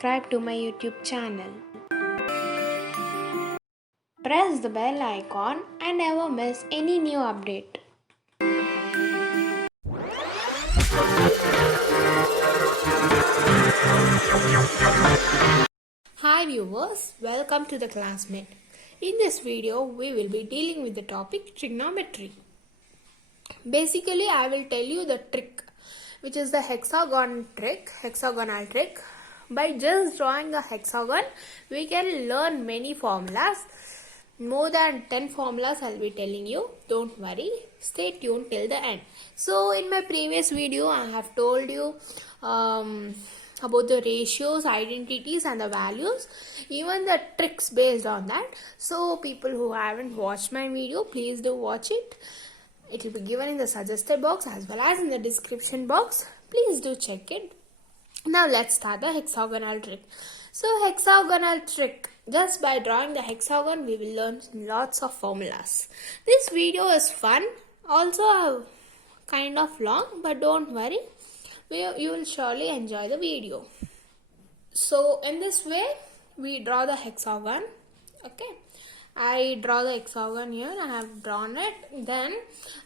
subscribe to my YouTube channel. Press the bell icon and never miss any new update. Hi viewers, welcome to the Classmate. In this video, we will be dealing with the topic trigonometry. Basically, I will tell you the trick, which is the hexagonal trick. By just drawing a hexagon, we can learn many formulas. More than 10 formulas I'll be telling you. Don't worry, stay tuned till the end. So in my previous video, I have told you about the ratios, identities and the values, even the tricks based on that. So people who haven't watched my video, please do watch it. It will be given in the suggested box as well as in the description box. Please do check it. Now let's start the hexagonal trick. So hexagonal trick, just by drawing the hexagon we will learn lots of formulas. This video is fun, also kind of long, but don't worry, you will surely enjoy the video. So in this way we draw the hexagon. Okay, I draw the hexagon here. I have drawn it. Then,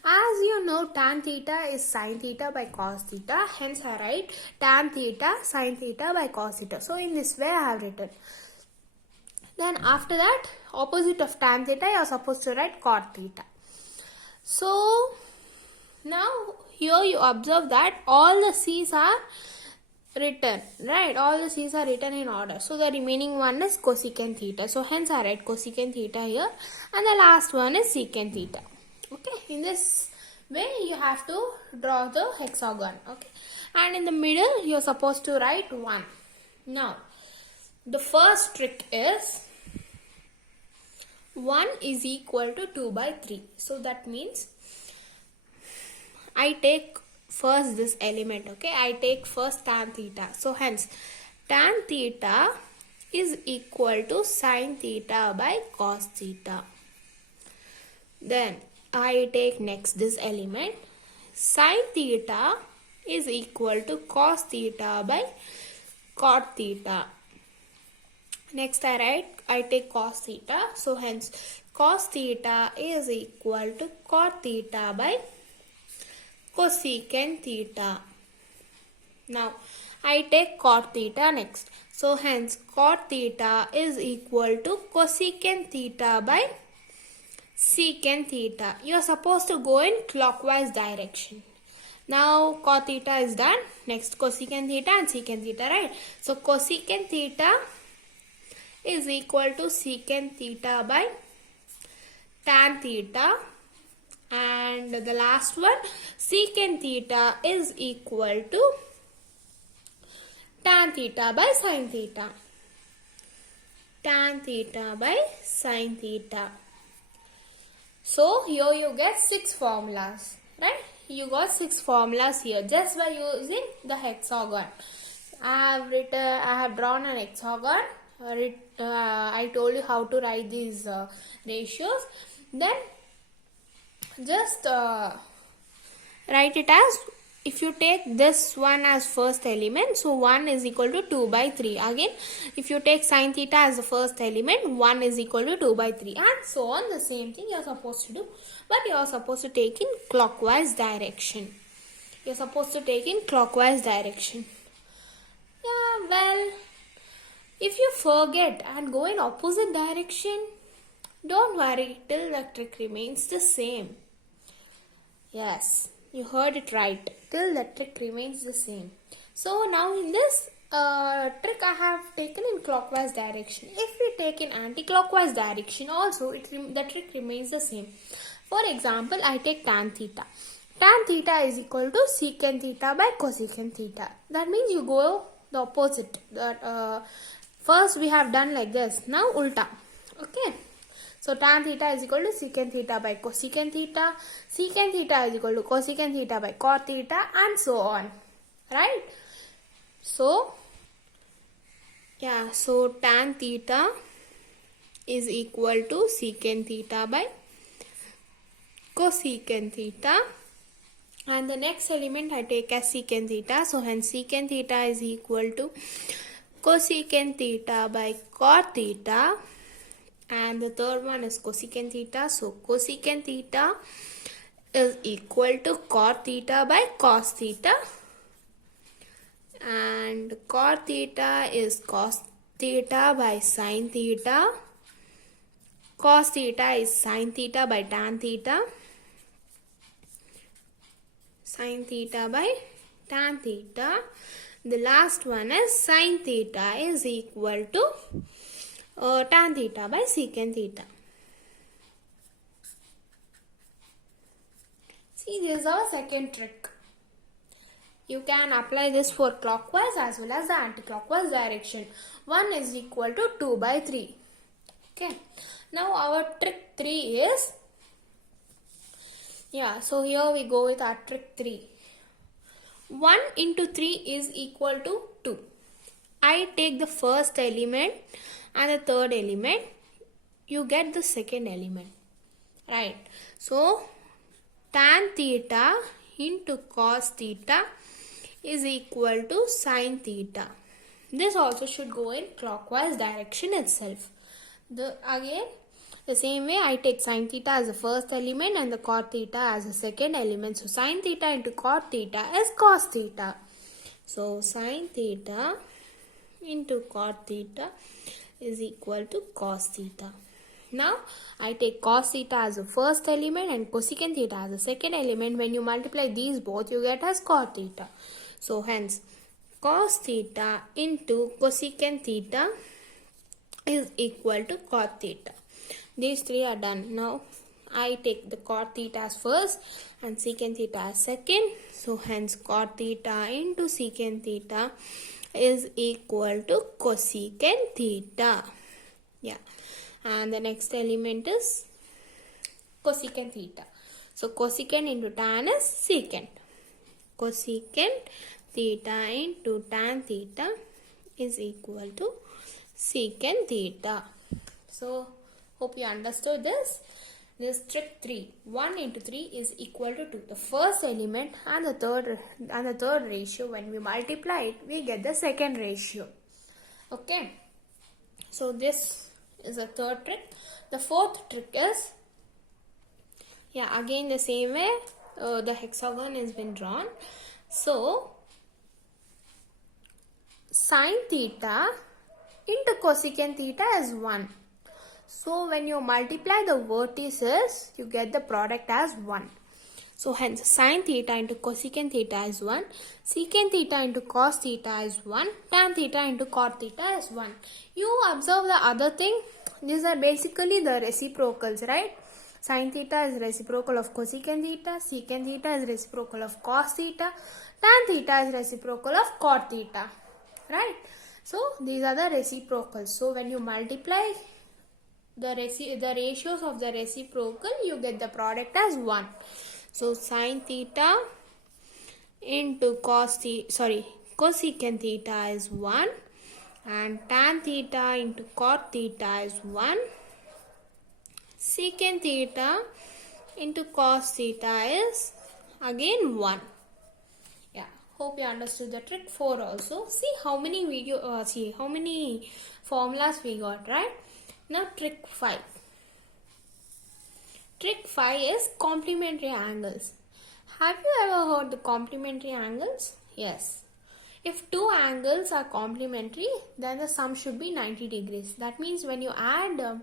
as you know, tan theta is sin theta by cos theta. Hence, I write tan theta sin theta by cos theta. So, in this way, I have written. Then, after that, opposite of tan theta, you are supposed to write cot theta. So, now here you observe that all the C's are written, right? All the C's are written in order. So the remaining one is cosecant theta. So hence I write cosecant theta here. And the last one is secant theta. Okay. In this way you have to draw the hexagon. Okay. And in the middle you are supposed to write 1. Now the first trick is 1 is equal to 2 by 3. So that means I take first this element. Okay, I take first tan theta. So hence tan theta is equal to sin theta by cos theta. Then I take next this element. Sin theta is equal to cos theta by cot theta. Next I take cos theta. So hence cos theta is equal to cot theta by cosecant theta. Now I take cot theta next. So hence cot theta is equal to cosecant theta by secant theta. You are supposed to go in clockwise direction. Now cot theta is done. Next cosecant theta and secant theta, right? So cosecant theta is equal to secant theta by tan theta. And the last one, secant theta is equal to tan theta by sin theta. Tan theta by sin theta. So here you get 6 formulas, right? You got 6 formulas here just by using the hexagon. I have drawn an hexagon. I told you how to write these ratios. Then just write it as, if you take this one as first element, so 1 is equal to 2 by 3. Again, if you take sin theta as the first element, 1 is equal to 2 by 3, and so on. The same thing you are supposed to do, but you are supposed to take in clockwise direction. You are supposed to take in clockwise direction. Yeah, well, if you forget and go in opposite direction, don't worry, till the trick remains the same. Yes, you heard it right. Till the trick remains the same. So now in this trick I have taken in clockwise direction. If we take in anti-clockwise direction also, the trick remains the same. For example, I take tan theta. Tan theta is equal to secant theta by cosecant theta. That means you go the opposite. First we have done like this. Now ulta. Okay. So tan theta is equal to secant theta by cosecant theta. Secant theta is equal to cosecant theta by cot theta, and so on. Right? So, yeah, so tan theta is equal to secant theta by cosecant theta. And the next element I take as secant theta. So hence secant theta is equal to cosecant theta by cot theta, and the third one is cosecant theta. So cosecant theta is equal to cot theta by cos theta, and cot theta is cos theta by sin theta, cos theta is sin theta by tan theta, sin theta by tan theta. The last one is sin theta is equal to tan theta by secant theta. See, this is our second trick. You can apply this for clockwise as well as the anti-clockwise direction. 1 is equal to 2 by 3. Okay. Now our trick 3 is, so here we go with our trick 3. 1 into 3 is equal to 2. I take the first element and the third element. You get the second element. Right. So tan theta into cos theta is equal to sin theta. This also should go in clockwise direction itself. Again, the same way I take sin theta as the first element and the cot theta as the second element. So sin theta into cot theta is cos theta. So sin theta into cot theta is equal to cos theta. Now I take cos theta as the first element and cosecant theta as the second element. When you multiply these both, you get as cot theta. So hence cos theta into cosecant theta is equal to cot theta. These three are done. Now I take the cot theta as first and secant theta as second. So hence cot theta into secant theta is equal to cosecant theta. And the next element is cosecant theta. So cosecant into tan is secant. Cosecant theta into tan theta is equal to secant theta. So hope you understood this. This trick 3. 1 into 3 is equal to 2. The first element and the third ratio, when we multiply it, we get the second ratio. Okay. So this is the third trick. The fourth trick is, again the same way, the hexagon has been drawn. So sin theta into cosecant theta is 1. So when you multiply the vertices, you get the product as 1. So hence sin theta into cosecant theta is 1, secant theta into cos theta is 1, tan theta into cot theta is 1. You observe the other thing. These are basically the reciprocals, right? Sin theta is reciprocal of cosecant theta, secant theta is reciprocal of cos theta, tan theta is reciprocal of cot theta, right? So these are the reciprocals. So when you multiply the ratios of the reciprocal, you get the product as 1. So sin theta into cosecant theta is 1, and tan theta into cot theta is 1. Secant theta into cos theta is again 1. Hope you understood the trick 4 also. See how many formulas we got, right? Now trick 5. Trick 5 is complementary angles. Have you ever heard the complementary angles? Yes. If two angles are complementary, then the sum should be 90 degrees. That means when you add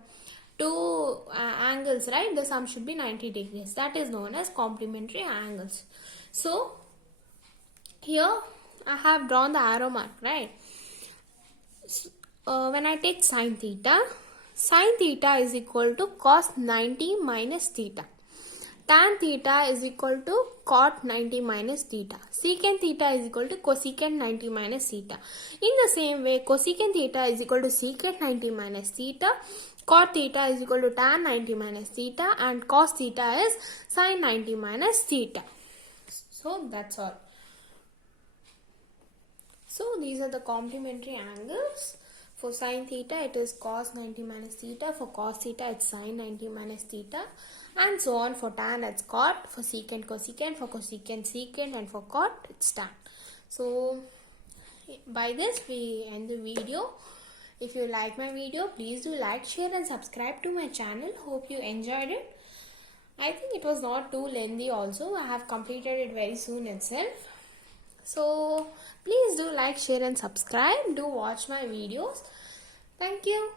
two angles, right, the sum should be 90 degrees. That is known as complementary angles. So here I have drawn the arrow mark, right? When I take sin theta is equal to cos 90 minus theta. Tan theta is equal to cot 90 minus theta. Secant theta is equal to cosecant 90 minus theta. In the same way, cosecant theta is equal to secant 90 minus theta. Cot theta is equal to tan 90 minus theta. And cos theta is sin 90 minus theta. So that's all. So these are the complementary angles. For sin theta, it is cos 90 minus theta. For cos theta, it's sin 90 minus theta. And so on. For tan, it's cot. For secant, cosecant. For cosecant, secant. And for cot, it's tan. So By this we end the video. If you like my video, please do like, share and subscribe to my channel. Hope you enjoyed it. I think it was not too lengthy also. I have completed it very soon itself. So please do like, share and subscribe. Do watch my videos. Thank you.